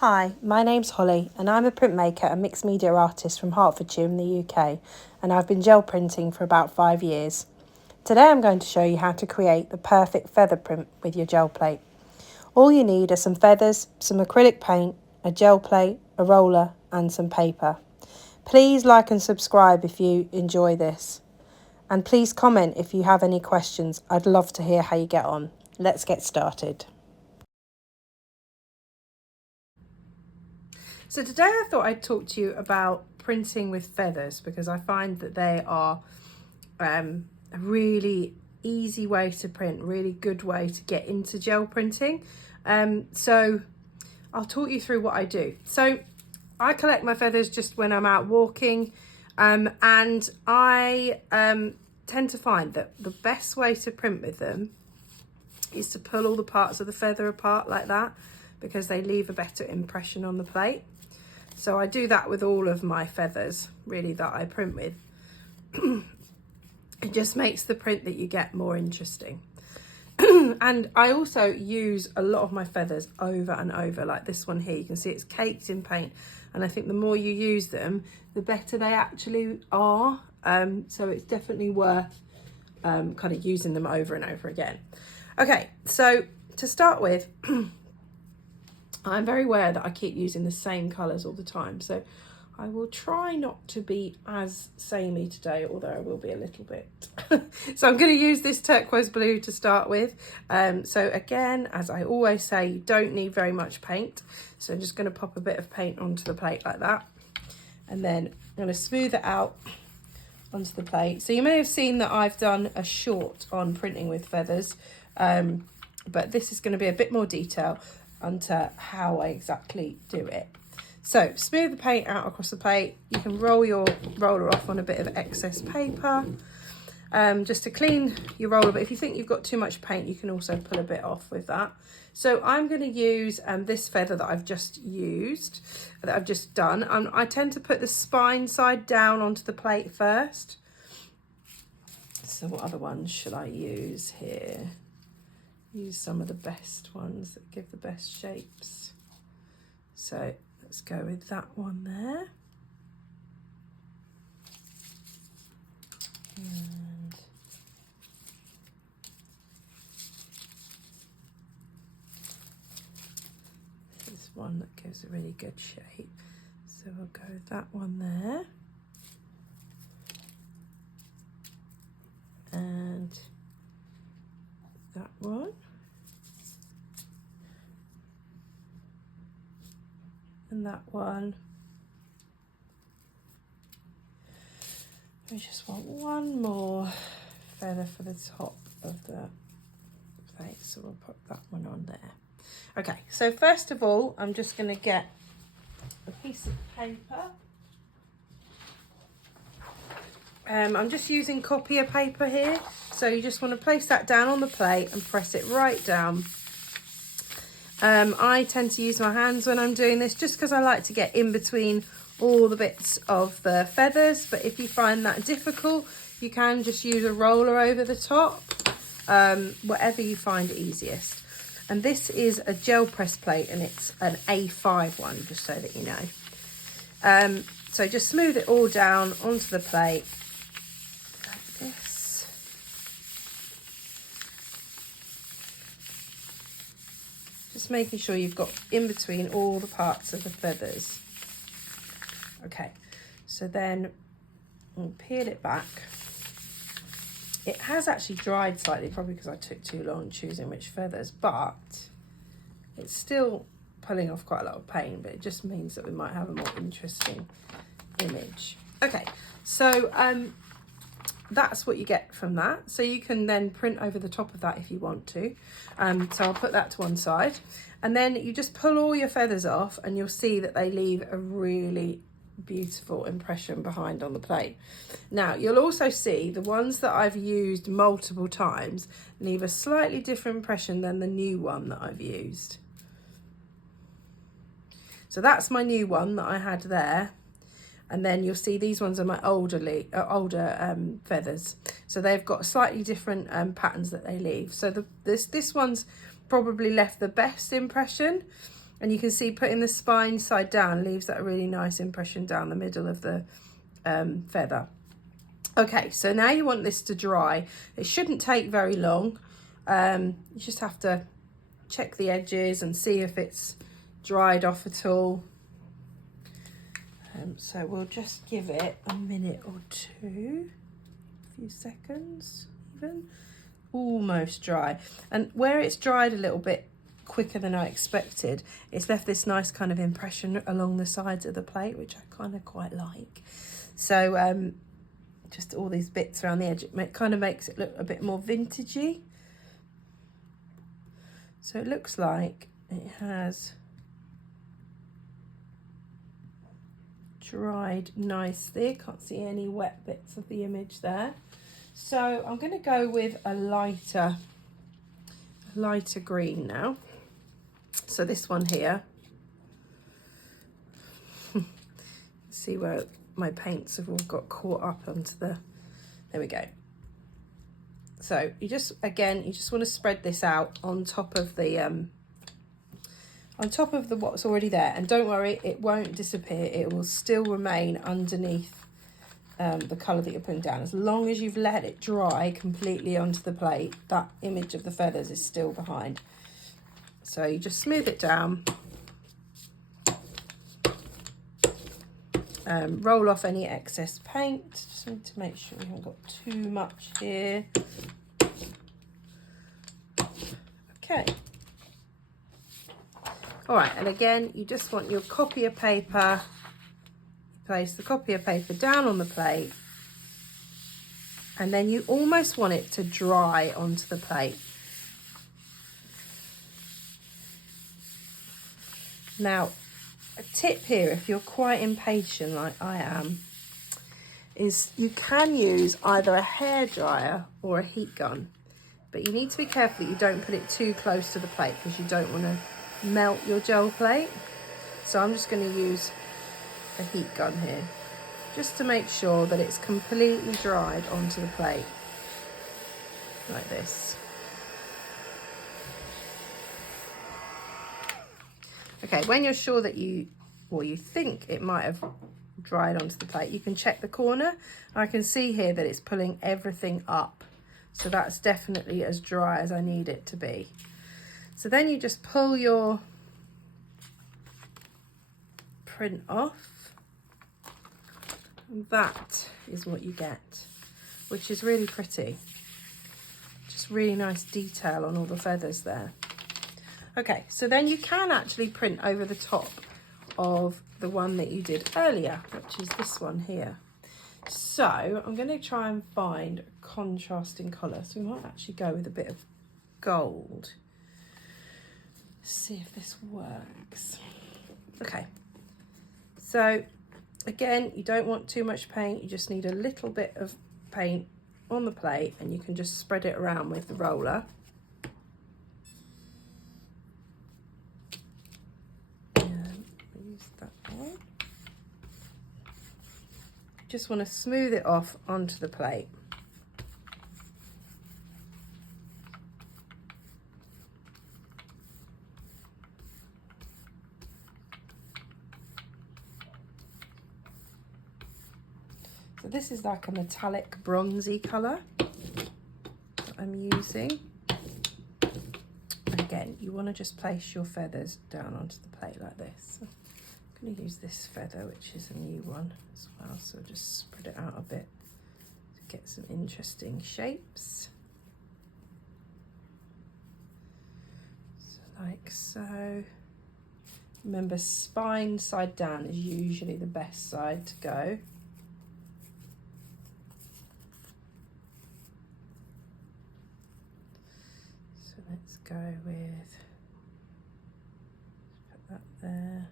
Hi, my name's Holly and I'm a printmaker and mixed media artist from Hertfordshire in the UK, and I've been gel printing for about 5 years. Today I'm going to show you how to create the perfect feather print with your gel plate. All you need are some feathers, some acrylic paint, a gel plate, a roller and some paper. Please like and subscribe if you enjoy this. And please comment if you have any questions. I'd love to hear how you get on. Let's get started. So today I thought I'd talk to you about printing with feathers, because I find that they are a really easy way to print, really good way to get into gel printing. So I'll talk you through what I do. So I collect my feathers just when I'm out walking, and I tend to find that the best way to print with them is to pull all the parts of the feather apart like that, because they leave a better impression on the plate. So I do that with all of my feathers, really, that I print with. It just makes the print that you get more interesting. And I also use a lot of my feathers over and over, like this one here. You can see it's caked in paint. And I think the more you use them, the better they actually are. So it's definitely worth kind of using them over and over again. Okay, so to start with, I'm very aware that I keep using the same colours all the time, so I will try not to be as samey today, although I will be a little bit. So I'm going to use this turquoise blue to start with. So again, as I always say, you don't need very much paint. So I'm just going to pop a bit of paint onto the plate like that. And then I'm going to smooth it out onto the plate. So you may have seen that I've done a short on printing with feathers, but this is going to be a bit more detail onto how I exactly do it. So smooth the paint out across the plate. You can roll your roller off on a bit of excess paper, just to clean your roller. But if you think you've got too much paint, you can also pull a bit off with that. So I'm going to use this feather that I've just used, that I've just done. I tend to put the spine side down onto the plate first. So what other ones should I use here? Use some of the best ones that give the best shapes. So let's go with that one there. And this is one that gives a really good shape. So we'll go with that one there. And that one. And that one. We just want one more feather for the top of the plate, so we'll put that one on there. Okay, so first of all, I'm just going to get a piece of paper. I'm just using copier paper here, so you just want to place that down on the plate and press it right down. I tend to use my hands when I'm doing this, just because I like to get in between all the bits of the feathers. But if you find that difficult, you can just use a roller over the top, whatever you find easiest. And this is a gel press plate, and it's an A5 one, just so that you know. So just smooth it all down onto the plate like this. Just making sure you've got in between all the parts of the feathers. Okay, so then we'll peel it back. It has actually dried slightly, probably because I took too long choosing which feathers, but it's still pulling off quite a lot of paint, but it just means that we might have a more interesting image. Okay, so that's what you get from that. So you can then print over the top of that if you want to. So I'll put that to one side, and then you just pull all your feathers off, and you'll see that they leave a really beautiful impression behind on the plate. Now you'll also see the ones that I've used multiple times leave a slightly different impression than the new one that I've used. So that's my new one that I had there. And then you'll see these ones are my older feathers. So they've got slightly different patterns that they leave. So this one's probably left the best impression. And you can see putting the spine side down leaves that really nice impression down the middle of the feather. Okay, so now you want this to dry. It shouldn't take very long. You just have to check the edges and see if it's dried off at all. So we'll just give it a minute or two, a few seconds even. Almost dry. And where it's dried a little bit quicker than I expected, it's left this nice kind of impression along the sides of the plate, which I kind of quite like. So just all these bits around the edge, it kind of makes it look a bit more vintagey. So it looks like it has dried nicely. Can't see any wet bits of the image there. So I'm going to go with a lighter green now. So this one here. See where my paints have all got caught up onto the, there we go. So you just want to spread this out on top of the what's already there, and don't worry, it won't disappear. It will still remain underneath the colour that you're putting down. As long as you've let it dry completely onto the plate, that image of the feathers is still behind. So you just smooth it down, roll off any excess paint. Just need to make sure we haven't got too much here. Okay. All right, and again, you just want your copier paper. Place the copier paper down on the plate, and then you almost want it to dry onto the plate. Now, a tip here, if you're quite impatient like I am, is you can use either a hairdryer or a heat gun, but you need to be careful that you don't put it too close to the plate because you don't want to melt your gel plate. So I'm just going to use a heat gun here just to make sure that it's completely dried onto the plate like this. Okay, when you're sure that you think it might have dried onto the plate, you can check the corner. I can see here that it's pulling everything up, so that's definitely as dry as I need it to be. So then you just pull your print off. That is what you get, which is really pretty. Just really nice detail on all the feathers there. Okay, so then you can actually print over the top of the one that you did earlier, which is this one here. So I'm going to try and find a contrasting colour. So we might actually go with a bit of gold. See if this works. Okay, so again, you don't want too much paint. You just need a little bit of paint on the plate, and you can just spread it around with the roller. Use that one. Just want to smooth it off onto the plate. So this is like a metallic bronzy colour that I'm using. And again, you want to just place your feathers down onto the plate like this. I'm going to use this feather, which is a new one as well, so just spread it out a bit to get some interesting shapes. So like so. Remember, spine side down is usually the best side to go. Let's go with, put that there.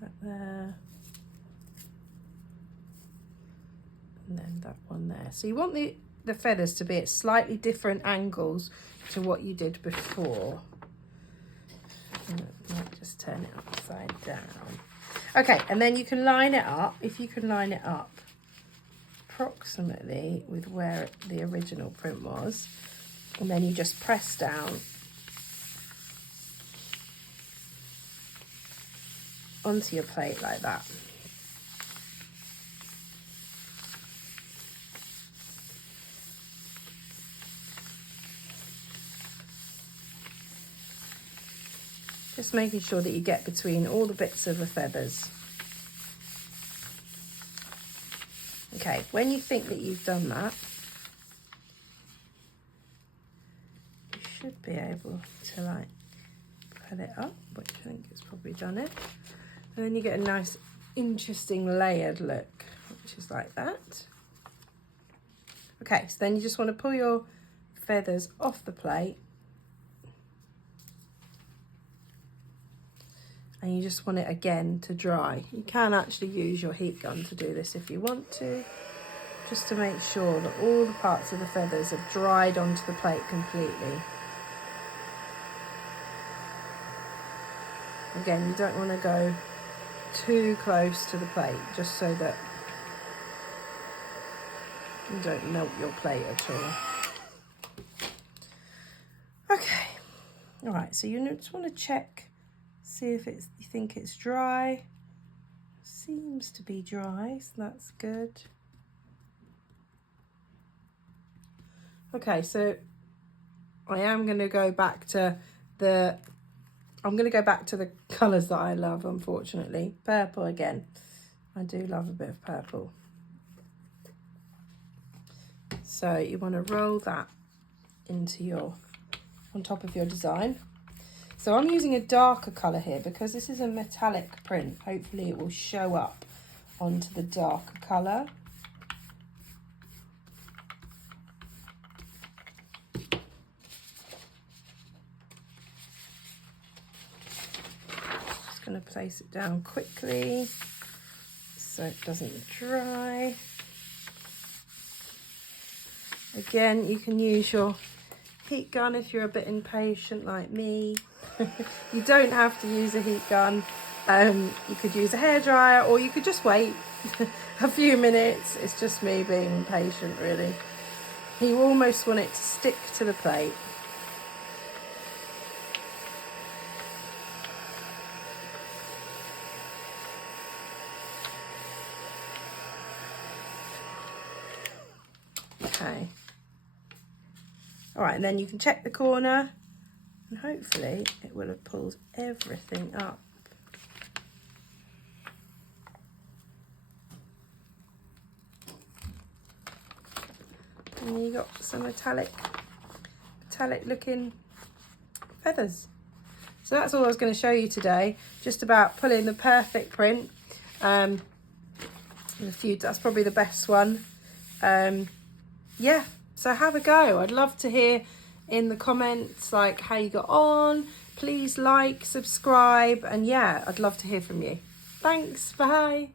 That there. And then that one there. So you want the feathers to be at slightly different angles to what you did before. I might just turn it upside down. Okay, and then you can line it up, if you can line it up approximately with where the original print was, And then you just press down onto your plate like that. Just making sure that you get between all the bits of the feathers. Okay, when you think that you've done that, you should be able to like pull it up, which I think it's probably done it. And then you get a nice, interesting layered look, which is like that. Okay, so then you just want to pull your feathers off the plate. And you just want it again to dry. You can actually use your heat gun to do this if you want to, just to make sure that all the parts of the feathers have dried onto the plate completely. Again, you don't want to go too close to the plate, just so that you don't melt your plate at all. Okay, all right, so you just want to check, see if you think it's dry. Seems to be dry, so that's good. Okay, so I am going to go back to the colours that I love, unfortunately. Purple again. I do love a bit of purple. So you want to roll that into on top of your design. So I'm using a darker colour here because this is a metallic print. Hopefully it will show up onto the darker colour. Just going to place it down quickly so it doesn't dry. Again, you can use your heat gun if you're a bit impatient like me. You don't have to use a heat gun. You could use a hairdryer, or you could just wait a few minutes. It's just me being impatient, really. You almost want it to stick to the plate. Okay. All right, and then you can check the corner, and hopefully it will have pulled everything up. And you got some metallic looking feathers. So that's all I was going to show you today, just about pulling the perfect print. That's probably the best one. Yeah, so have a go. I'd love to hear in the comments like how you got on. Please like, subscribe, and yeah, I'd love to hear from you. Thanks, bye.